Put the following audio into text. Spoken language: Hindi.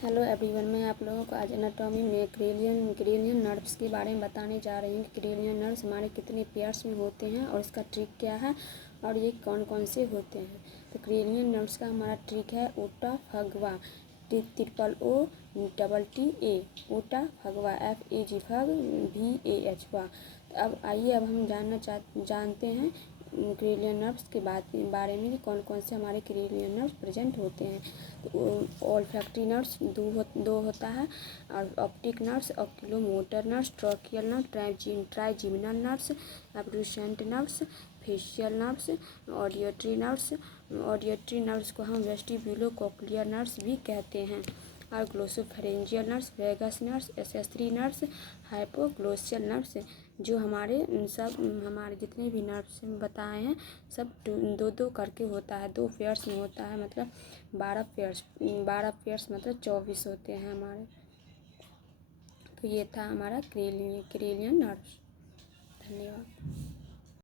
हेलो एवरीवन, मैं आप लोगों को आज एनाटॉमी में क्रेनियन नर्व्स के बारे में बताने जा रही हूँ कि क्रेनियन नर्व्स हमारे कितने पेयर्स में होते हैं और इसका ट्रिक क्या है और ये कौन कौन से होते हैं। तो क्रेनियन नर्व्स का हमारा ट्रिक है ओटा फगवा, OOTTA, ओटा फगवा, FAG फग, VAH वा। अब आइए अब हम जानते हैं क्रेनियन नर्व्स के बारे में कौन कौन से हमारे क्रेनियन नर्व्स प्रेजेंट होते हैं। तो ऑल्फैक्टरी नर्व्स दो होता है, और optic nerves, oculomotor nerves, trochlear nerves, trigeminal nerves, abducent nerves, facial nerves, auditory nerves को हम वेस्टिब्यूलो-कोक्लियर नर्व्स भी कहते हैं, और glossopharyngeal nerves, vagus nerves, accessory nerves, hypoglossal nerves. जो हमारे जितने भी नर्व्स बताए हैं सब दो दो करके होता है, 2 पेयर्स में होता है, मतलब 12 पेयर्स मतलब 24 होते हैं हमारे। तो ये था हमारा क्रेनियन नर्व्स। धन्यवाद।